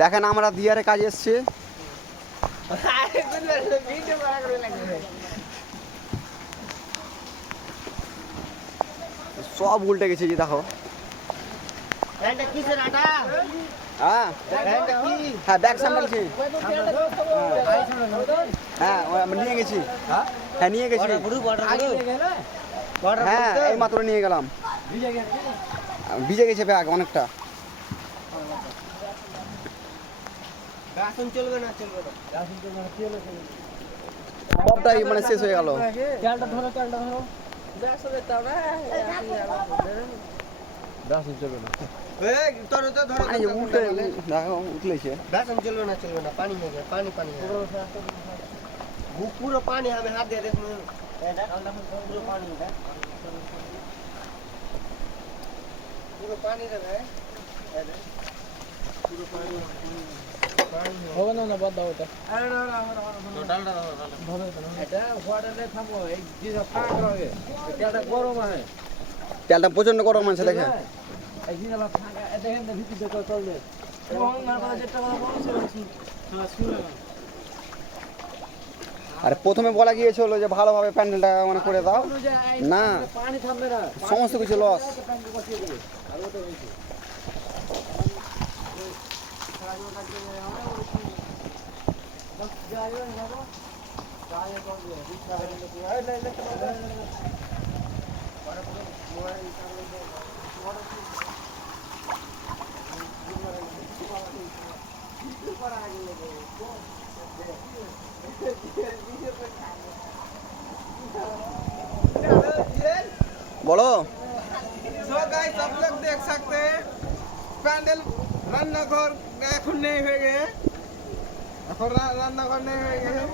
দেখেন আমরা দিয়ারে কাজে এসছি। সব উল্টে গেছে যে দেখো। হ্যাঁ হ্যাঁ ব্যাগ সামলাচ্ছি। হ্যাঁ নিয়ে গেছি। হ্যাঁ নিয়ে গেছি। হ্যাঁ এই মাত্র নিয়ে গেলাম। ভিজে গেছে ব্যাগ অনেকটা। সবটাই মানে শেষ হয়ে গেল। উঠলেছে পুরো পানি হবে হাত দিয়ে দেখুন পুরো পানি দেবে পুরো পানি হবে না বাদ দাও ওটা ডালটা এটা হোটেলে থামো এই যে ফাঁক লাগে তেলটা গরম আছে। তেলটা প্রচন্ড গরম আছে দেখেন। এই যে ফাঁক দেখেন না ভিতরে দেখো চলবে মোহন না বাজে যেটা কথা বলছো শুনুন। আর প্রথমে বলা গিয়েছিল যে ভালোভাবে প্যান্ডেলটা মানে করে দাও না, পানি থামবে না, সমস্ত কিছু লস। बोलो सो गाइस आप लोग देख सकते हैं पैंडल रान्नाघर এখন নেই হয়ে গেছে। এখন রান্নাঘর নেই হয়ে গেছে।